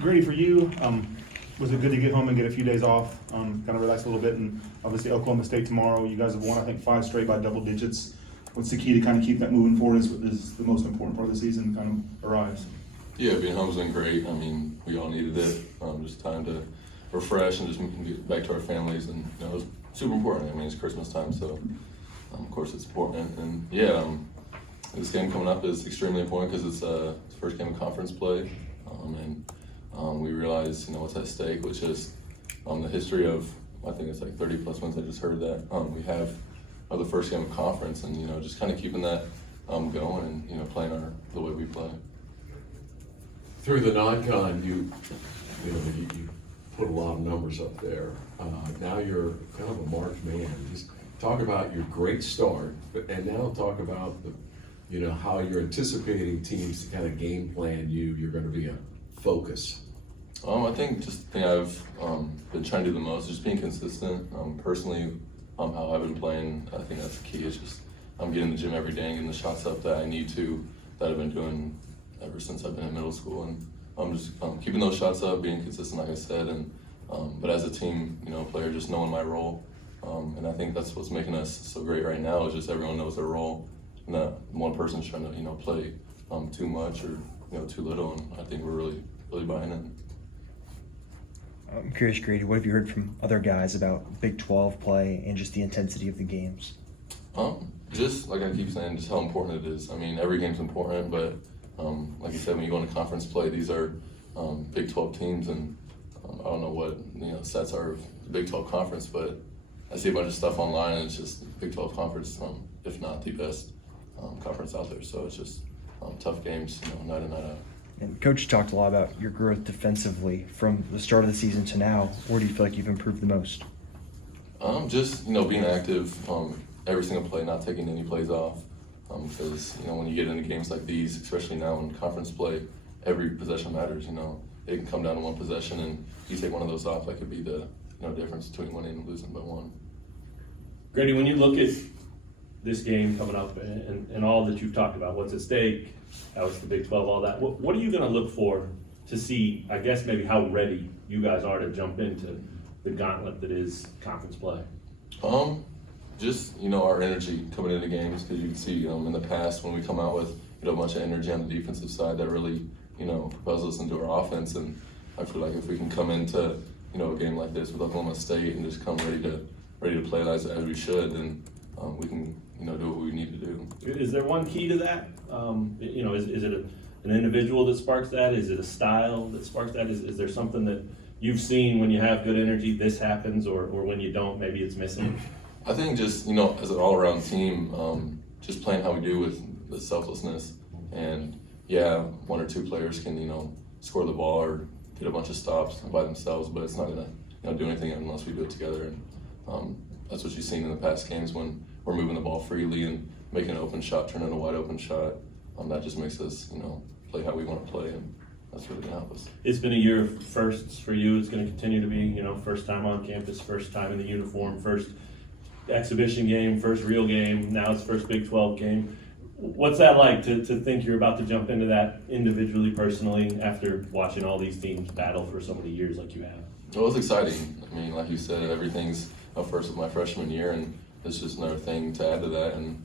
Grady, for you, was it good to get home and get a few days off, kind of relax a little bit? And obviously Oklahoma State tomorrow, you guys have won, I think, 5 straight by double digits. What's the key to kind of keep that moving forward is the most important part of the season kind of arrives? Yeah, being home's been great. I mean, we all needed it. Just time to refresh and just get back to our families. And, you know, it's super important. I mean, it's Christmas time, so of course it's important. And yeah, this game coming up is extremely important because it's the first game of conference play. We realize, you know, what's at stake, which is the history of, I think it's like 30 plus wins. I just heard that. We have the first game of conference, and, you know, just kind of keeping that going and, you know, playing the way we play. Through the non-con, you put a lot of numbers up there. Now you're kind of a marked man. Just talk about your great start, and now talk about how you're anticipating teams to kind of game plan you. You're going to be a focus. I think just the thing I've been trying to do the most is just being consistent. Personally, how I've been playing, I think that's the key. It's just I'm getting in the gym every day and getting the shots up that I need to, that I've been doing ever since I've been in middle school. And I'm just keeping those shots up, being consistent, like I said. And but as a team, player, just knowing my role. And I think that's what's making us so great right now is just everyone knows their role. Not one person's trying to play too much or too little. And I think we're really buying in. I'm curious, Grady, what have you heard from other guys about Big 12 play and just the intensity of the games? Just like I keep saying, just how important it is. I mean, every game's important, but like you said, when you go into conference play, these are Big 12 teams, and I don't know what stats are of the Big 12 conference, but I see a bunch of stuff online, and it's just Big 12 conference, if not the best conference out there. So it's just tough games, night in, night out. And Coach talked a lot about your growth defensively from the start of the season to now. Where do you feel like you've improved the most? Just being active every single play, not taking any plays off. Because when you get into games like these, especially now in conference play, every possession matters. It can come down to one possession, and you take one of those off, that could be the difference between winning and losing by one. Grady, when you look at this game coming up and all that you've talked about, what's at stake, how it's the Big 12, all that, what are you going to look for to see, I guess, maybe how ready you guys are to jump into the gauntlet that is conference play? Just our energy coming into games, because you can see in the past when we come out with a bunch of energy on the defensive side, that really propels us into our offense. And I feel like if we can come into a game like this with Oklahoma State and just come ready to play as we should, then we can do what we need to do. Is there one key to that? Is it an individual that sparks that? Is it a style that sparks that? Is there something that you've seen when you have good energy, this happens, or when you don't, maybe it's missing? I think just, as an all-around team, just playing how we do with the selflessness. And yeah, one or two players can, score the ball or get a bunch of stops by themselves, but it's not gonna, do anything unless we do it together. And that's what you've seen in the past games when we're moving the ball freely and making an open shot, turning a wide open shot. That just makes us, play how we want to play, and that's really gonna help us. It's been a year of firsts for you. It's gonna continue to be, first time on campus, first time in the uniform, first exhibition game, first real game, now it's first Big 12 game. What's that like to think you're about to jump into that individually, personally, after watching all these teams battle for so many years like you have? Well, it's exciting. I mean, like you said, everything's up first with my freshman year, and it's just another thing to add to that. And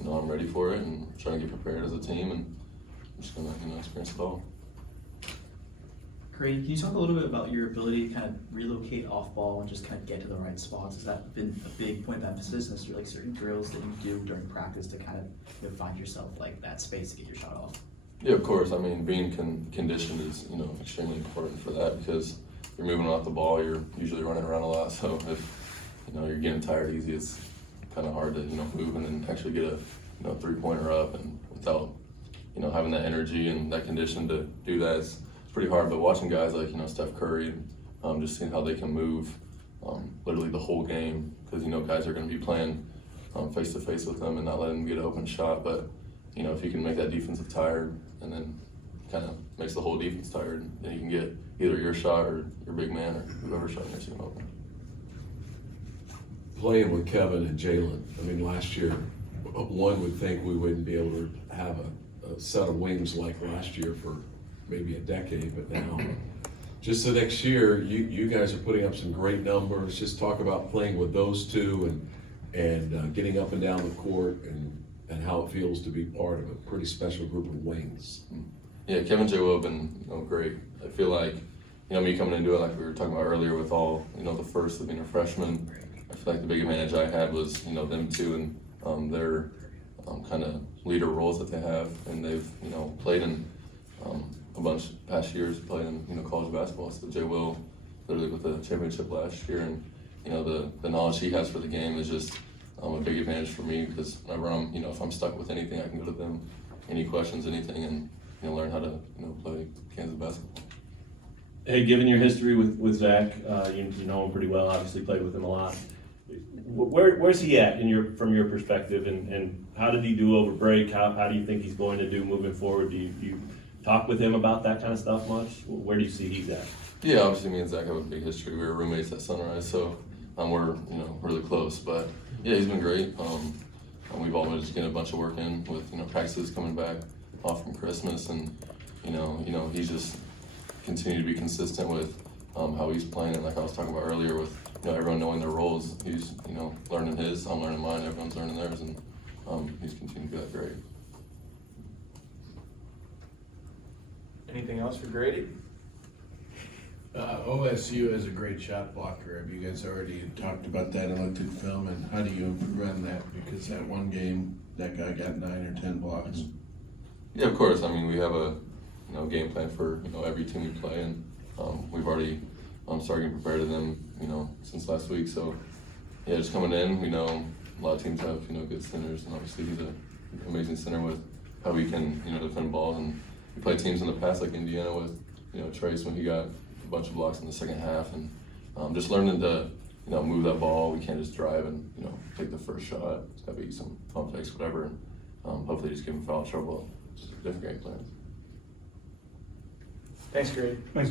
I'm ready for it and trying to get prepared as a team, and I'm just gonna experience it all. Grady, can you talk a little bit about your ability to kind of relocate off ball and just kind of get to the right spots? Has that been a big point of emphasis? Is there like certain drills that you do during practice to kind of find yourself like that space to get your shot off? Yeah, of course. I mean, being conditioned is extremely important for that, because you're moving off the ball, you're usually running around a lot. So if you're getting tired easy, it's kind of hard to move and then actually get a 3-pointer up, and without having that energy and that condition to do that, it's pretty hard. But watching guys like Steph Curry, just seeing how they can move literally the whole game, because guys are going to be playing face to face with them and not letting them get an open shot. But if you can make that defensive tired, and then kind of makes the whole defense tired, then you can get either your shot or your big man or whoever shot your team open. Playing with Kevin and Jalen, I mean, last year, one would think we wouldn't be able to have a set of wings like last year for maybe a decade, but now just the next year, you guys are putting up some great numbers. Just talk about playing with those two and getting up and down the court and how it feels to be part of a pretty special group of wings. Yeah, Kevin J. Will have been great. I feel like, me coming into it, like we were talking about earlier with all, the first of being a freshman, I feel like the big advantage I had was, them two and their kind of leader roles that they have. And they've, played in a bunch past years, played in, college basketball. So J. Will literally with the championship last year. And, the knowledge he has for the game is just a big advantage for me because whenever I'm, if I'm stuck with anything, I can go to them, any questions, anything, and, learn how to, play Kansas basketball. Hey, given your history with Zach, you know him pretty well, obviously played with him a lot. Where's he at from your perspective, and how did he do over break? How do you think he's going to do moving forward? Do you talk with him about that kind of stuff much? Where do you see he's at? Yeah, obviously me and Zach have a big history. We were roommates at Sunrise, so we're really close. But yeah, he's been great. We've all been just getting a bunch of work in with practices coming back off from Christmas, and he's just continued to be consistent with how he's playing. And like I was talking about earlier, with everyone knowing their roles, he's learning his, I'm learning mine, everyone's learning theirs, and he's continuing to do that great. Anything else for Gradey? OSU has a great shot blocker. Have you guys already talked about that and looked at film, and how do you improve on that? Because that one game, that guy got 9 or 10 blocks. Yeah, of course. I mean, we have a game plan for every team we play, and we've already started getting prepared to them since last week. So yeah, just coming in, we know a lot of teams have good centers, and obviously he's an amazing center with how he can defend balls. And we played teams in the past like Indiana with Trace when he got a bunch of blocks in the second half, and just learning to move that ball. We can't just drive and take the first shot. It's got to be some pump fakes, whatever. And hopefully just give him foul trouble. Just different game plans. Thanks, Gradey. Thanks, Greg.